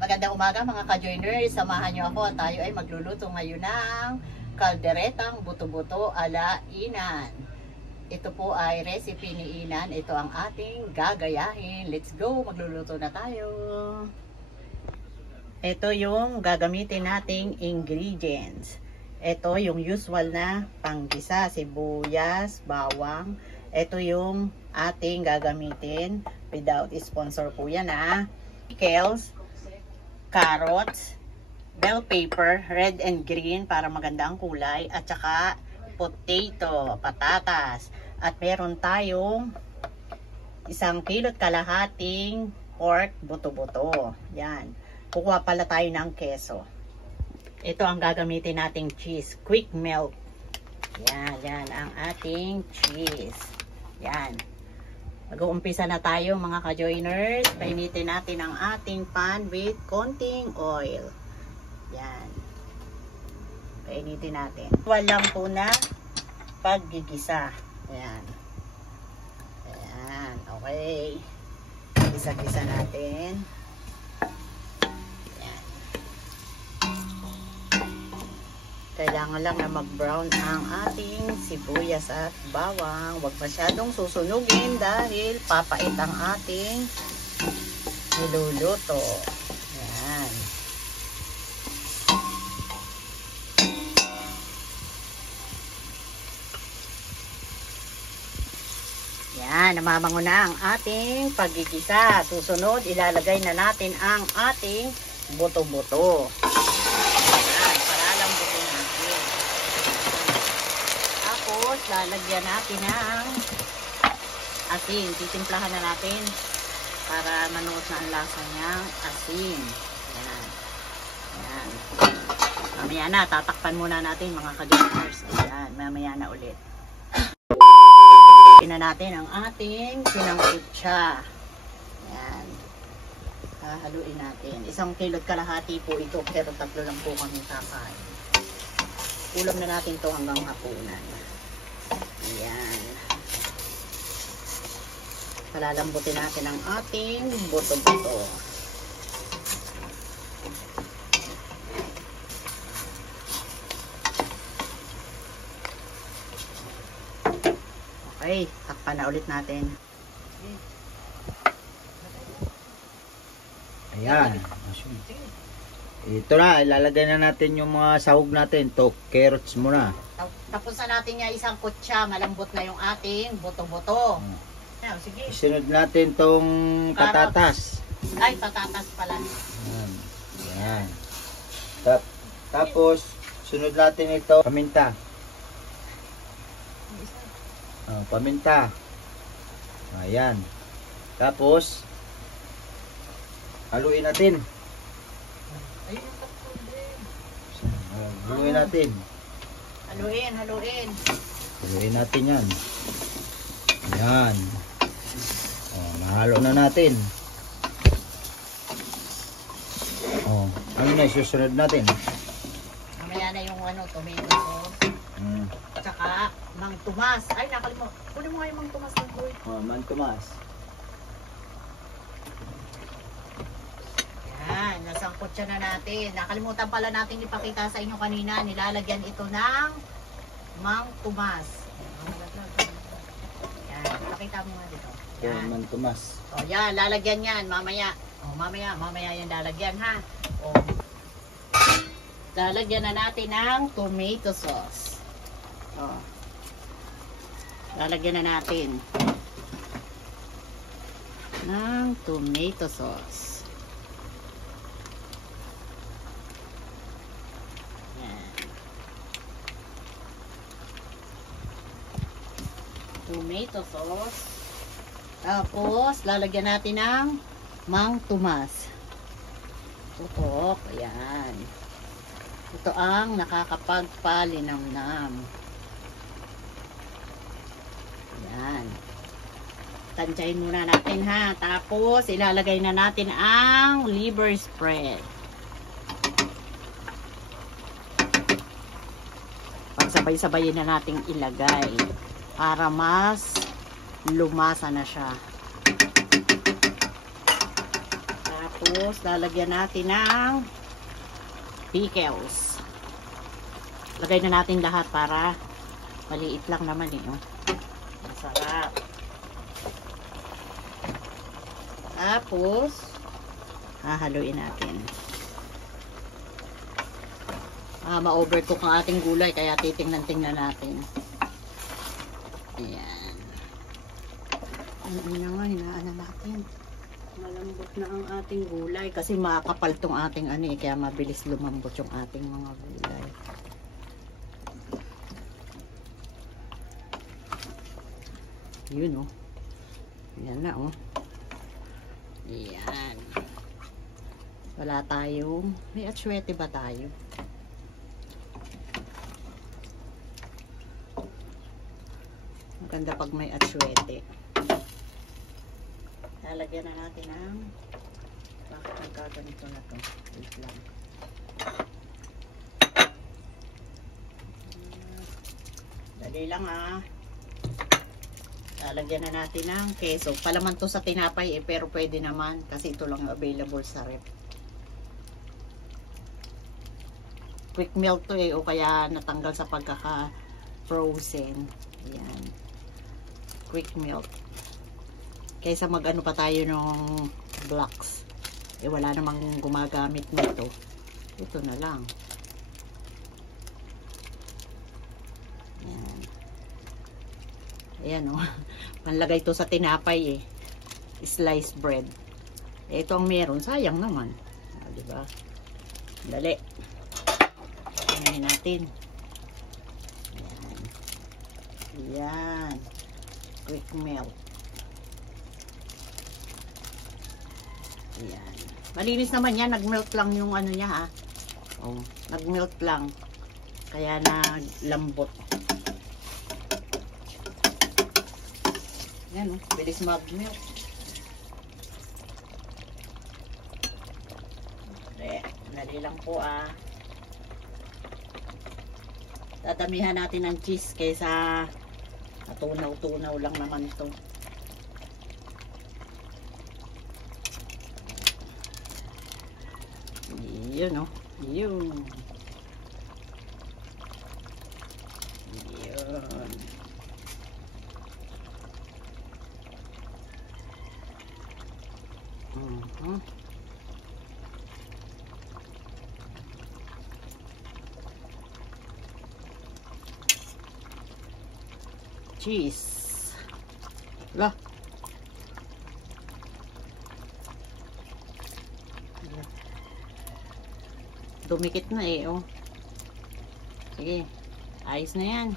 Magandang umaga mga ka-joiners, samahan nyo ako at tayo ay magluluto ngayon ng kalderetang buto-buto ala Inan. Ito po ay recipe ni Inan, ito ang ating gagayahin. Let's go, magluluto na tayo. Ito yung gagamitin nating ingredients. Ito yung usual na panggisa, sibuyas, bawang. Ito yung ating gagamitin, without sponsor po yan pickles, carrots, bell pepper, red and green para maganda ang kulay, at saka potato, patatas. At meron tayong 1 kilo't kalahating pork buto-buto. Yan. Kukuha pala tayo ng keso. Ito ang gagamitin nating cheese, quick melt. Yan, yan ang ating cheese. Yan. Mag-uumpisa na tayo mga ka-joiners. Painitin natin ang ating pan with konting oil. Yan. Painitin natin. Walang po na paggigisa. Yan. Yan. Okay. Gisa-gisa natin. Yan. Kailangan lang na mag-brown ang ating sibuyas at bawang. Huwag masyadong susunugin dahil papait ang ating niluluto. Yan. Yan, namamango na ang ating paggigisa. Susunod, ilalagay na natin ang ating buto-buto. Lalagyan natin ng asin. Titimplahan na natin para manuot na ang lasa niyang asin. Yan. Yan. Mamaya na, tatakpan muna natin mga ka-gamers. Ayan, mamaya na ulit. Tingnan natin ang ating pinangkutsa. Yan. Hahaluin natin. 1 kilo't kalahati po ito, pero 3 lang po kami kakain. Ulam na natin to hanggang hapunan. Ayan. Palalambutin natin ang ating buto-buto. Okay, takpan na ulit natin. Ayan. Ito na, ilalagay na natin yung mga sahog natin. To carrots muna. Tapos na natin yung 1 kutsa, malambot na yung ating buto-buto. Sige. Isunod natin tong patatas. Ay, patatas pala. Ayan. Ayan. Tapos, sunod natin ito, paminta. Paminta. Ayan. Tapos, haluin natin. Haluin natin. Haluin, haluin. Haluin natin yan. Ayan. Mahalo na natin. Ano na susunod natin? Mamaya na yung tomato sauce. At saka, Mang Tomas. Ay, nakalimutan. Kunin mo nga yung Mang Tomas. Mang Tomas. Yan, nasangkot siya na natin. Nakalimutan pala natin ipakita sa inyo kanina. Nilalagyan ito ng Mang Tomas. Yan, pakita mo nga dito. Yan. Mang Tomas. Yan, lalagyan yan. Mamaya. Mamaya yan lalagyan ha. Lalagyan na natin ng tomato sauce. Lalagyan na natin ng tomato sauce. Tomato sauce. Tapos, lalagyan natin ng Mang Tomas. Tutok. Ayan. Ito ang nakakapagpalinamnam. Ayan. Tansyahin muna natin ha. Tapos, ilalagay na natin ang liver spread. Pagsabay-sabayin na nating ilagay para mas lumasa na siya. Tapos, lalagyan natin ng pickles. Lagay na natin lahat para maliit lang naman eh. Oh. Masarap. Tapos, hahaluin natin. Ma-overcook ang ating gulay, kaya titingnan-tingnan natin. Ayan. Ano nga, hinaan natin. Malambot na ang ating gulay kasi makakapal tong ating ano eh, kaya mabilis lumambot yung ating mga gulay. Yun oh. Yan na oh. Yan. Wala tayong, may atsuete ba tayo? Maganda pag may atsuete. Lalagyan na natin ng, bakit nagkaganito na to? Wait lang. Dali lang ah. Lalagyan na natin ng keso. Palaman to sa tinapay eh, pero pwede naman kasi ito lang available sa rep. Quick melt to eh, o kaya natanggal sa pagkaka-frozen. Ayan. Quick melt. Kaysa mag-ano pa tayo ng blocks. Eh wala namang gumagamit nito. Ito na lang. Ayan. Ayan o. Panlagay to sa tinapay eh. Sliced bread. Eh, ito ang meron. Sayang naman. Diba? Dali. Ayan natin. Ayan. Ayan. Quick melt. Ayan. Malinis naman yan. Nag-melt lang yung ano niya ha. Oh, nag-melt lang. Kaya naglambot. Yan oh, bilis mag-melt. Dali lang po ah. Tatamihan natin ng cheese kaysa tunaw-tunaw lang naman to. Yun oh. Yun. Yun. Cheese. Lah. Dumikit na eh, oh. Sige. Ayos na yan.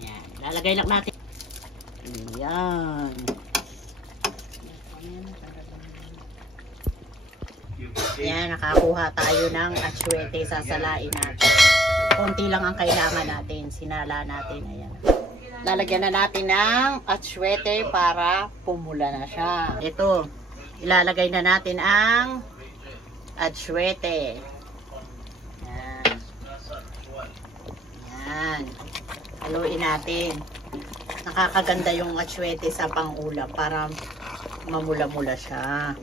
Yan. Lalagay lang natin. Yan. Yan. Nakakuha tayo ng atsuete. Sasalain natin. Konti lang ang kailangan natin. Sinala natin. Ayan. Lalagyan na natin ng atsuete para pumula na siya. Ito. Ilalagay na natin ang atsuete. Yan. Yan. Haluin natin. Nakakaganda yung atsuete sa pang-ulam para mamula-mula siya.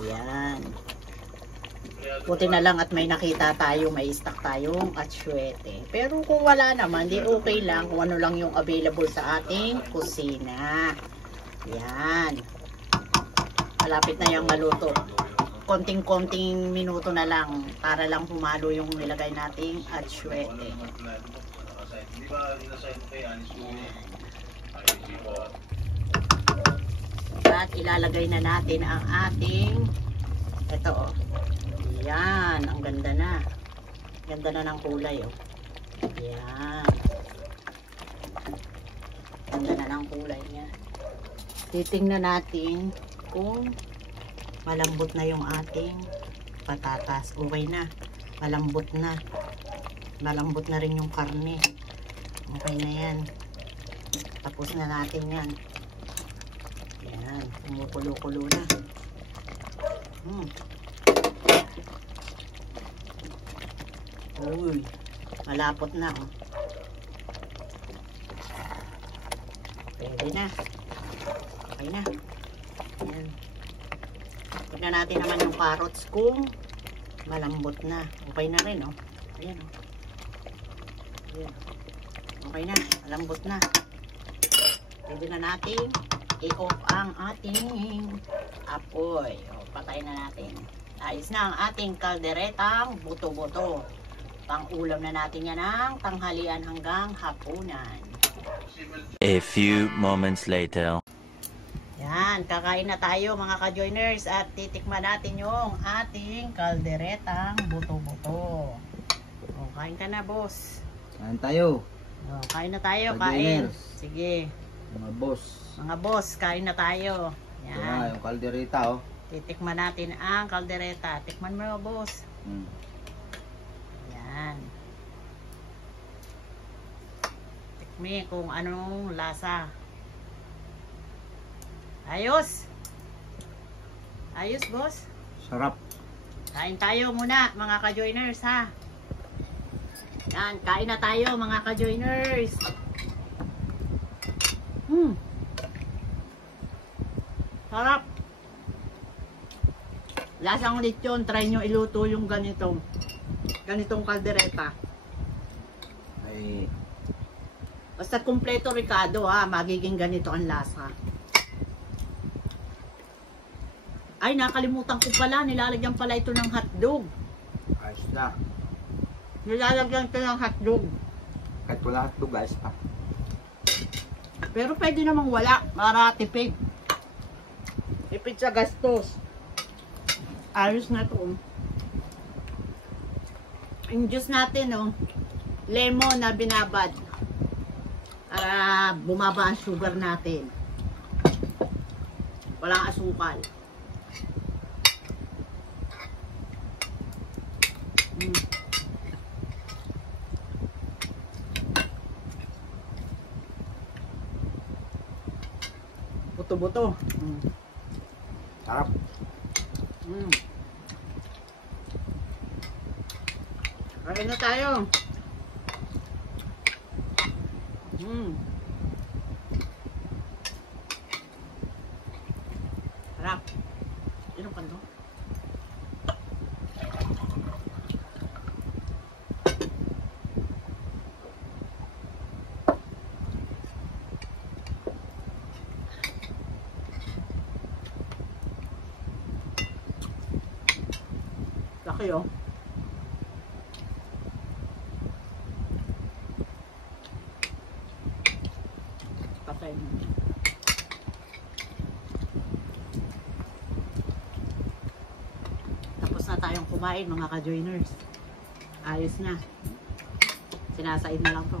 Ayan. Buti na lang at may nakita tayo, may stock tayong atsuete. Pero kung wala naman, di okay lang kung ano lang yung available sa ating kusina. Yan. Malapit na yung maluto. Konting-konting minuto na lang para lang humalo yung nilagay nating atsuete. At ilalagay na natin ang ating ito oh. Yan, ang ganda na. Ganda na ng kulay oh. Yan. Ganda na ng kulay niya. Titingnan natin kung malambot na yung ating patatas. Okay na. Malambot na. Malambot na rin yung karne. Okay na yan. Tapos na natin yan. Yan. Kumukulo-kulo na. Uy. Malapot na. Oh. Pwede na. Okay na. Yan. Tignan natin naman yung carrots kung malambot na. Okay na rin, oh. Ayan, oh. Ayan. Okay na. Malambot na. Pwede na natin i-off ang ating apoy. O, patay na natin. Ayos na ang ating kalderetang buto-buto. Pang-ulam na natin yan ng tanghalian hanggang hapunan. A few moments later. Yan, kakain na tayo mga ka-joiners at titikman natin yung ating kalderetang buto-buto. O, kain ka na, boss. Kain tayo. O, kain na tayo, kain. Ka-joiners. Sige. Mga boss. Mga boss, kain na tayo. Ito na, Yan. yung kaldereta, oh. Titikman natin ang kaldereta. Tikman mo, boss. Hmm. Yan. Tikmi kung anong lasa. Ayos. Ayos, boss. Sarap. Kain tayo muna, mga ka-joiners, ha. Yan, kain na tayo, mga ka-joiners. Sarap. Lasang lechon, try nyo iluto yung ganitong kaldereta. Ay, Basta kumpleto Ricardo, ha, magiging ganito ang lasa. Ay, nakalimutan ko pala, nilalagyan pala ito ng hotdog. ayos na. Nilalagyan ito ng hotdog. Kahit wala hotdog, guys, pa. Pero pwede namang wala, para tipid. Tipid sa gastos. Ayos na to. Yung juice natin, oh, lemon na binabad. Para bumaba ang sugar natin. Walang asukal. Buto-buto. Sarap. Kain na tayo. Sarap. Inom ka, no? Laki, oh. Patay mo. Tapos na tayong kumain, mga ka-joiners. Ayos na. Sinasaid na lang to.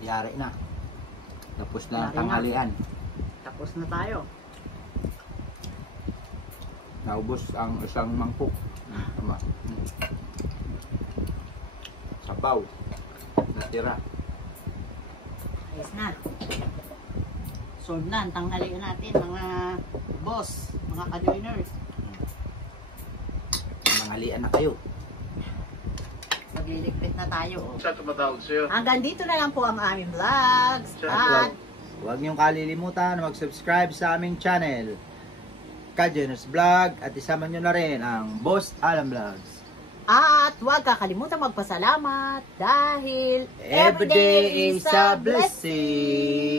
Yari na. Tapos na ang Yari na. tanghalian. Tapos na tayo. Naubos ang isang mangkok. Tama. Sabaw. Natira. Ayos na. Solve na ang tanghalian natin, mga boss, mga ka-joiners. Tanghalian na kayo. Magliligpit na tayo. Oh. Sa tumatawag sa'yo. Hanggang dito na lang po ang aming vlogs. At Huwag niyong kalilimutan na mag-subscribe sa aming channel, Ka-Joiners Vlog, at isama niyo na rin ang Boss Alan Vlogs. huwag kakalimutan magpasalamat dahil Every day is a blessing.